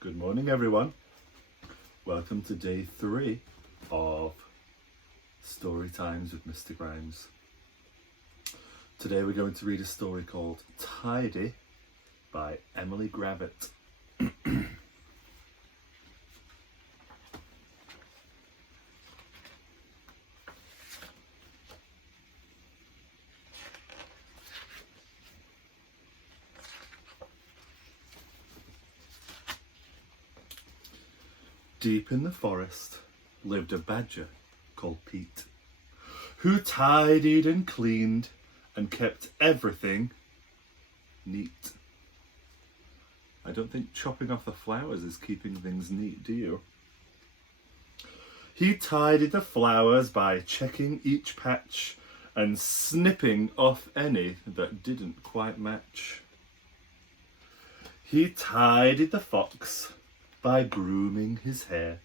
Good morning, everyone. Welcome to day 3 of Story Times with Mr. Grimes. Today we're going to read a story called Tidy by Emily Gravett. Deep in the forest lived a badger called Pete, who tidied and cleaned and kept everything neat. I don't think chopping off the flowers is keeping things neat, do you? He tidied the flowers by checking each patch and snipping off any that didn't quite match. He tidied the fox by grooming his hair.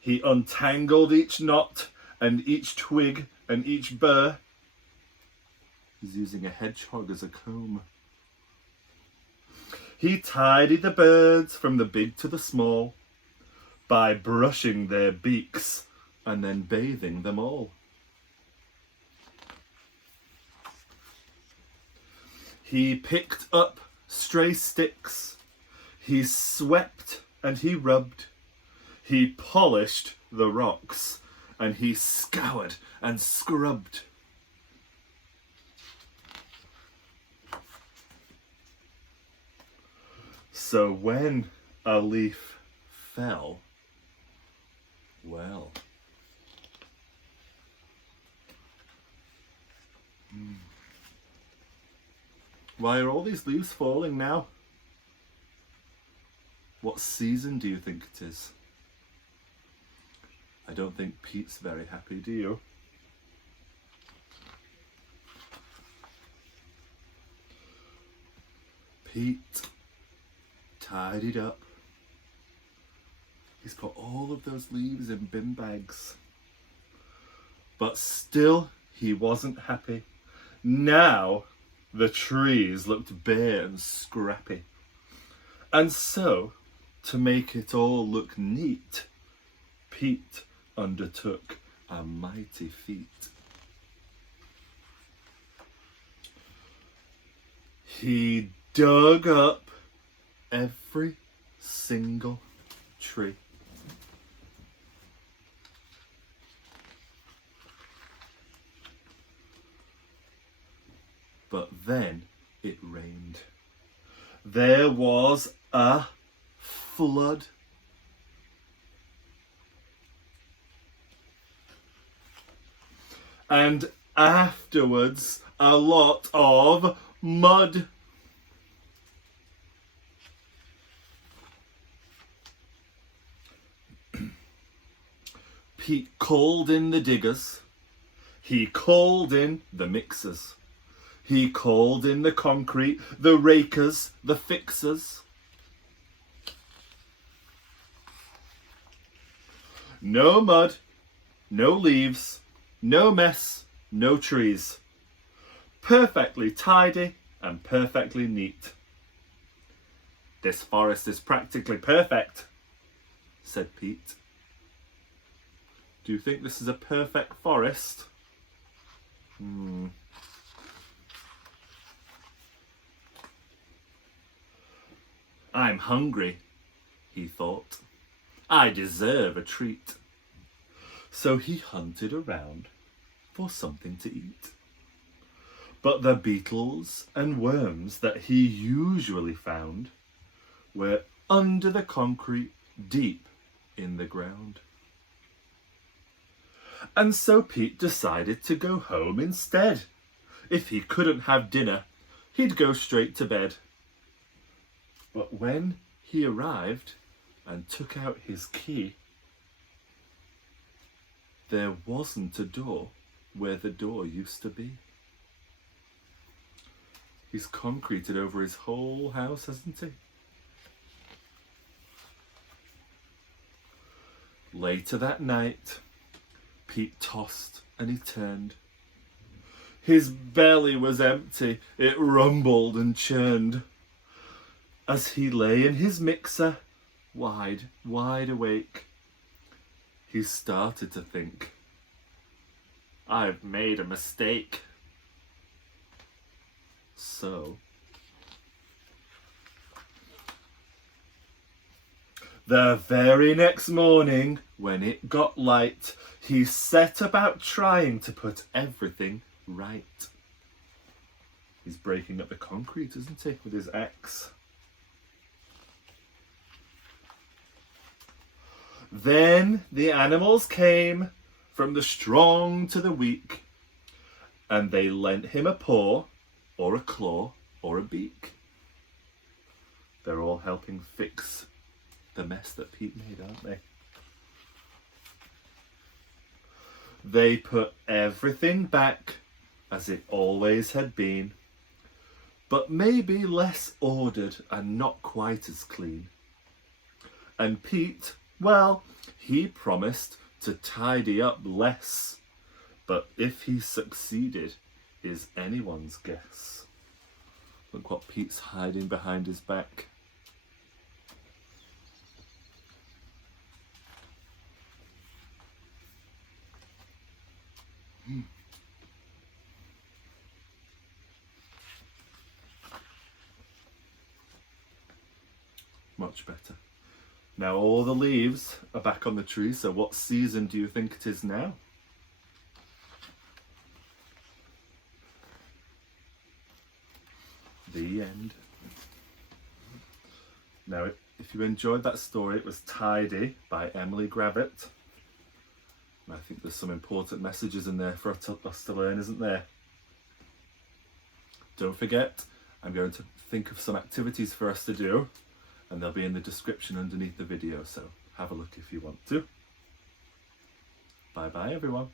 He untangled each knot and each twig and each burr. He's using a hedgehog as a comb. He tidied the birds from the big to the small by brushing their beaks and then bathing them all. He picked up stray sticks. He swept and he rubbed. He polished the rocks and he scoured and scrubbed. So when a leaf fell, well, why are all these leaves falling now? What season do you think it is? I don't think Pete's very happy, do you? Pete tidied up. He's put all of those leaves in bin bags. But still, he wasn't happy. Now, the trees looked bare and scrappy. And so, to make it all look neat, Pete undertook a mighty feat. He dug up every single tree. But then it rained. There was a flood. And afterwards, a lot of mud. Pete called in the diggers. He called in the mixers. He called in the concrete, the rakers, the fixers. No mud, no leaves, no mess, no trees. Perfectly tidy and perfectly neat. This forest is practically perfect, said Pete. Do you think this is a perfect forest? I'm hungry, he thought. I deserve a treat. So he hunted around for something to eat. But the beetles and worms that he usually found were under the concrete, deep in the ground. And so Pete decided to go home instead. If he couldn't have dinner, he'd go straight to bed. But when he arrived and took out his key, there wasn't a door where the door used to be. He's concreted over his whole house, hasn't he? Later that night, Pete tossed and he turned. His belly was empty, it rumbled and churned. As he lay in his mixer, wide, wide awake, he started to think, I've made a mistake. So, the very next morning, when it got light, he set about trying to put everything right. He's breaking up the concrete, isn't he, with his axe? Then the animals came, from the strong to the weak, and they lent him a paw, or a claw, or a beak. They're all helping fix the mess that Pete made, aren't they? They put everything back as it always had been, but maybe less ordered and not quite as clean. And Pete, well, he promised to tidy up less, but if he succeeded is anyone's guess. Look what Pete's hiding behind his back. Much better. Now all the leaves are back on the tree, so what season do you think it is now? The end. Now, if you enjoyed that story, it was Tidy by Emily Gravett. And I think there's some important messages in there for us to learn, isn't there? Don't forget, I'm going to think of some activities for us to do, and they'll be in the description underneath the video, so have a look if you want to. Bye bye everyone.